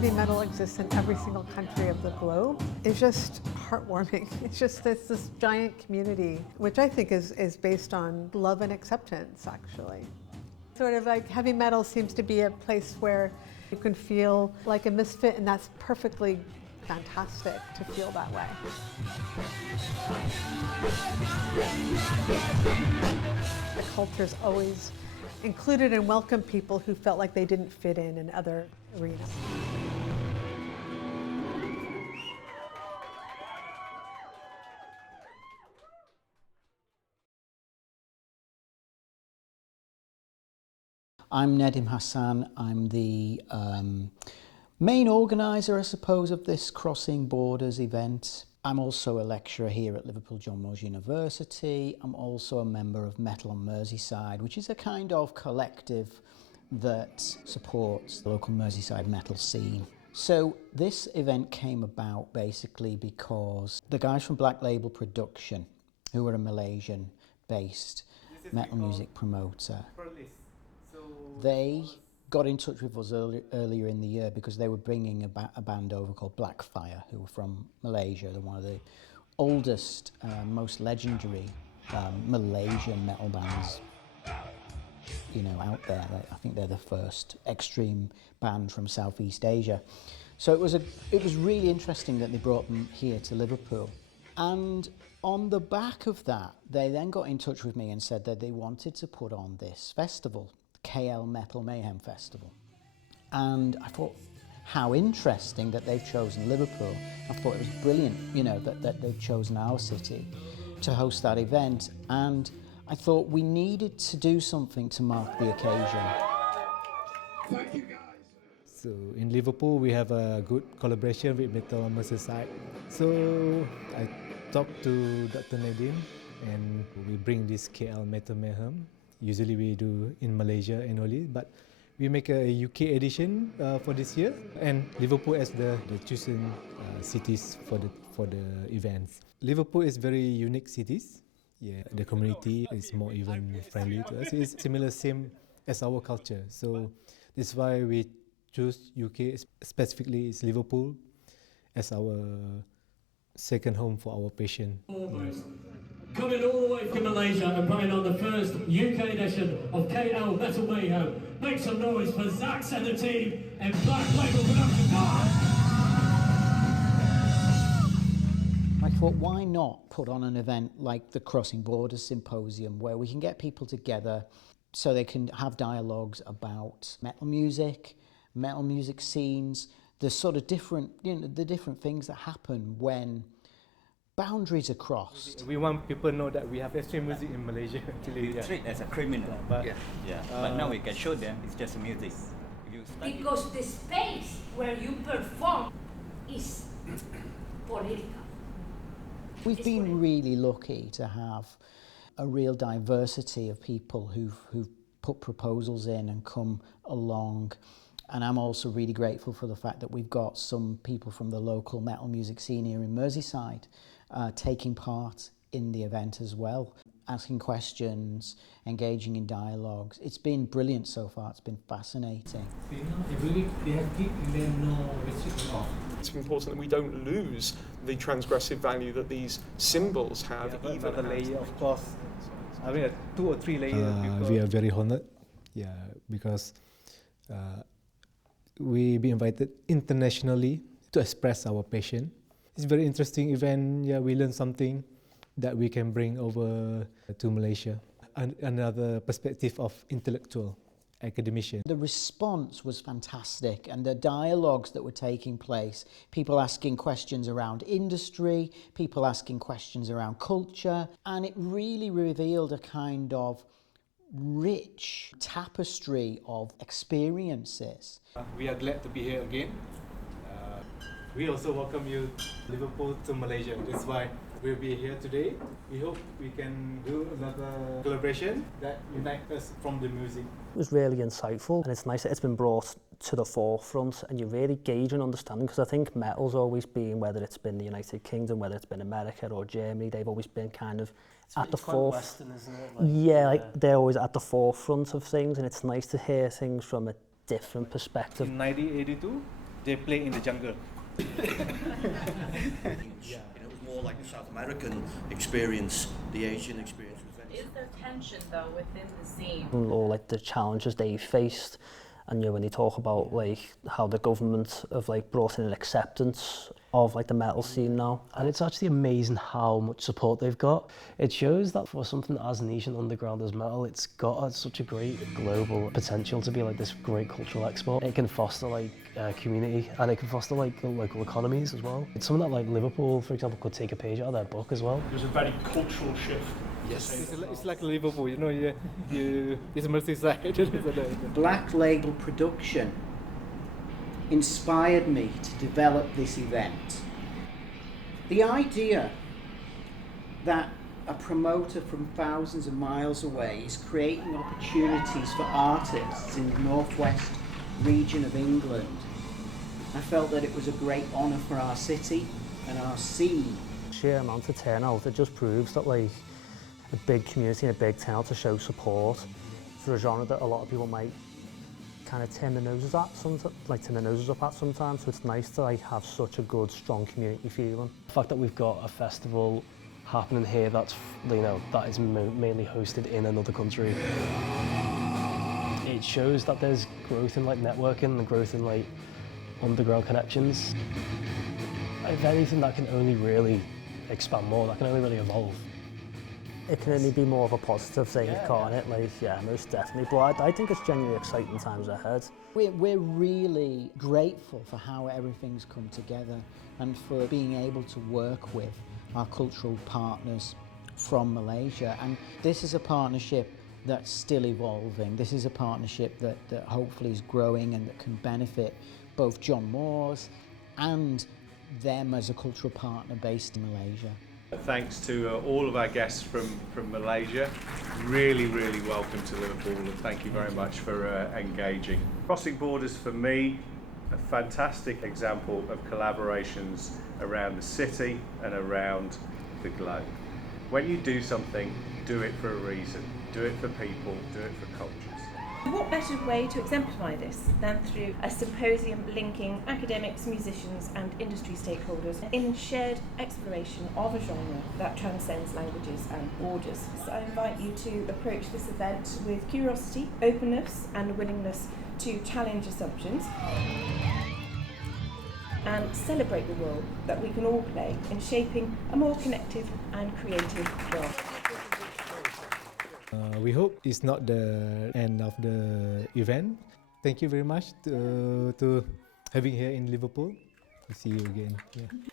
heavy metal exists in every single country of the globe is just heartwarming. It's just this giant community, which I think is based on love and acceptance, actually. Sort of like heavy metal seems to be a place where you can feel like a misfit, and that's perfectly fantastic to feel that way. The culture's always included and welcomed people who felt like they didn't fit in other arenas. I'm Nedim Hassan. I'm the main organiser, I suppose, of this Crossing Borders event. I'm also a lecturer here at Liverpool John Moores University. I'm also a member of Metal on Merseyside, which is a kind of collective that supports the local Merseyside metal scene. So this event came about basically because the guys from Black Label Production, who are a Malaysian-based metal music promoter, they got in touch with us earlier in the year because they were bringing a band over called Blackfire, who were from Malaysia. They're one of the oldest, most legendary Malaysian metal bands, you know, out there. I think they're the first extreme band from Southeast Asia. So it was really interesting that they brought them here to Liverpool. And on the back of that, they then got in touch with me and said that they wanted to put on this festival, KL Metal Mayhem Festival. And I thought, how interesting that they've chosen Liverpool. I thought it was brilliant, you know, that they've chosen our city to host that event. And I thought we needed to do something to mark the occasion. Thank you, guys. So in Liverpool, we have a good collaboration with Metal on Merseyside. So I talked to Dr. Nedim, and we bring this KL Metal Mayhem. Usually we do in Malaysia annually, but we make a UK edition for this year, and Liverpool as the chosen cities for the events. Liverpool is very unique cities. Yeah, the community is more even friendly to us. It's similar, same as our culture. So that's why we choose UK, specifically it's Liverpool, as our second home for our patient. Coming all the way from Malaysia and playing on the first UK edition of KL Metal Mayhem. Make some noise for Zax and the team and Black Label Production. I thought, why not put on an event like the Crossing Borders Symposium, where we can get people together so they can have dialogues about metal music scenes, the sort of different, you know, the different things that happen when boundaries are crossed. We want people to know that we have extreme music in Malaysia. Actually, we treat as a criminal, but but now we can show them it's just music. Because the space where you perform is political. We've been really lucky to have a real diversity of people who've put proposals in and come along. And I'm also really grateful for the fact that we've got some people from the local metal music scene here in Merseyside taking part in the event as well, asking questions, engaging in dialogues. It's been brilliant so far, it's been fascinating. It's important that we don't lose the transgressive value that these symbols have. Even a layer of cloth, I mean 2 or 3 layers. We are very honored, because we be invited internationally to express our passion. It's a very interesting event. We learn something that we can bring over to Malaysia. Another perspective of intellectual academician. The response was fantastic, and the dialogues that were taking place, people asking questions around industry, people asking questions around culture, and it really revealed a kind of rich tapestry of experiences. We are glad to be here again. We also welcome you, Liverpool, to Malaysia. That's why we'll be here today. We hope we can do another collaboration that unites us from the music. It was really insightful, and it's nice that it's been brought to the forefront and you really gauge and understanding, because I think metal's always been, whether it's been the United Kingdom, whether it's been America or Germany, they've always been kind of at the forefront. Western, isn't it? Like they're always at the forefront of things, and it's nice to hear things from a different perspective. In 1982, they play in the jungle. Yeah. It was more like the South American experience, the Asian experience. Is there tension though within the scene? Or like the challenges they faced, and when they talk about like how the government have like brought in an acceptance of like the metal scene now. And it's actually amazing how much support they've got. It shows that for something as niche and underground as metal, it's got such a great global potential to be like this great cultural export. It can foster like community, and it can foster like local economies as well. It's something that like Liverpool, for example, could take a page out of their book as well. There's a very cultural shift. Yes. It's like Liverpool, you know, it's Merseyside. Black Label Production inspired me to develop this event. The idea that a promoter from thousands of miles away is creating opportunities for artists in the northwest region of England, I felt that it was a great honour for our city and our scene. Sheer amount of turnout, it just proves that like a big community and a big turnout to show support for a genre that a lot of people might kind of turn their noses up at sometimes. So it's nice to like have such a good, strong community feeling. The fact that we've got a festival happening here that's, that is mainly hosted in another country. It shows that there's growth in like networking and growth in like underground connections. If anything, that can only really expand more, that can only really evolve. It can only be more of a positive thing, can't it? Like, yeah, most definitely. But I think it's genuinely exciting times ahead. We're really grateful for how everything's come together and for being able to work with our cultural partners from Malaysia. And this is a partnership that's still evolving. This is a partnership that hopefully is growing and that can benefit both John Moores and them as a cultural partner based in Malaysia. Thanks to all of our guests from Malaysia. Really, really welcome to Liverpool, and thank you very much for engaging. Crossing Borders, for me, a fantastic example of collaborations around the city and around the globe. When you do something, do it for a reason. Do it for people, do it for cultures. What better way to exemplify this than through a symposium linking academics, musicians and industry stakeholders in shared exploration of a genre that transcends languages and borders. So I invite you to approach this event with curiosity, openness and willingness to challenge assumptions and celebrate the role that we can all play in shaping a more connected and creative world. We hope it's not the end of the event. Thank you very much to having here in Liverpool. See you again. Yeah.